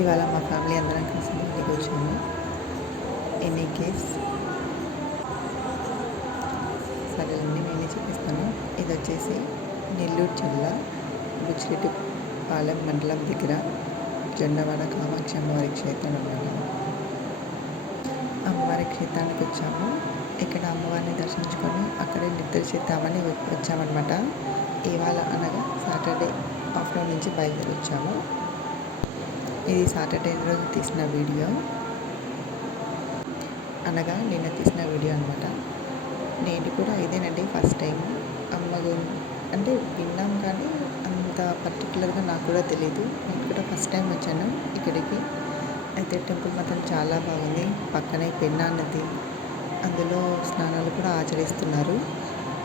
ఇవాళ మా ఫ్యామిలీ అందరం కలిసి ఇంటికి వచ్చాము. Any case. సరేలండి నేనే చూపిస్తాను ఇది వచ్చేసి నెల్లూరు జిల్లా బుచ్చిరెడ్డి పాలెం మండలం దగ్గర జొన్నవాడ కామాక్షి అమ్మవారి క్షేత్రం అన్నమాట. అమ్మవారి క్షేత్రానికి వచ్చాము. ఇక్కడ అమ్మవారిని దర్శించుకొని అక్కడే నిద్ర చేద్దామని వచ్చామన్నమాట. ఇవాళ అనగా సాటర్డే ఆఫ్టర్నూన్ నుంచి బయలుదేరి వచ్చాము ఇది సాటర్డే రోజు తీసిన వీడియో. అనగా నిన్న తీసిన వీడియో అనమాట నేను కూడా ఇదేనండి ఫస్ట్ టైం. అమ్మ అంటే విన్నాం కానీ అంత పర్టికులర్గా నాకు కూడా తెలియదు నేను కూడా ఫస్ట్ టైం వచ్చాను ఇక్కడికి. అయితే టెంపుల్ మాత్రం చాలా బాగుంది. పక్కనే పెన్నా నది అందులో స్నానాలు కూడా ఆచరిస్తున్నారు.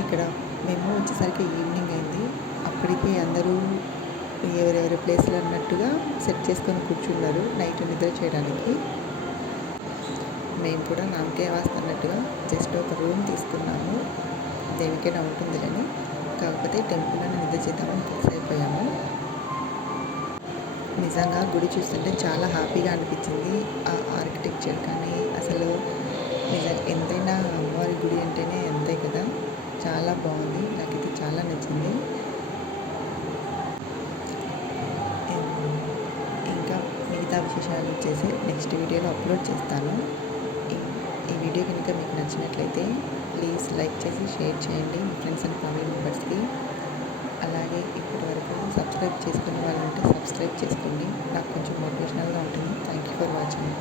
ఇక్కడ మేము వచ్చేసరికి ఈవినింగ్ అయింది. అప్పటికే అందరూ వేరే ప్లేస్లు అన్నట్టుగా సెట్ చేసుకొని కూర్చున్నారు నైట్ నిద్ర చేయడానికి. మేము కూడా నామకే వాస్తున్నట్టుగా జస్ట్ ఒక రూమ్ తీసుకున్నాము. దేనికైనా ఉంటుందిలని కాకపోతే టెంపుల్లోనే నిద్ర చేద్దామని ఫిక్స్ అయిపోయాము. నిజంగా గుడి చూస్తుంటే చాలా హ్యాపీగా అనిపించింది. ఆ ఆర్కిటెక్చర్ కానీ అసలు నిజ ఎంతైనా అమ్మవారి గుడి అంటేనే అంతే కదా. మిగతా విశేషాలు వచ్చేసి నెక్స్ట్ వీడియోలో అప్లోడ్ చేస్తాను. ఈ వీడియో కనుక మీకు నచ్చినట్లయితే ప్లీజ్ లైక్ చేసి షేర్ చేయండి మీ ఫ్రెండ్స్ అండ్ ఫ్యామిలీ మెంబర్స్కి అలాగే ఇప్పటి వరకు సబ్స్క్రైబ్ చేసుకునే వాళ్ళు ఉంటే సబ్స్క్రైబ్ చేసుకోండి. నాకు కొంచెం మోటివేషనల్గా ఉంటుంది. Thank you for watching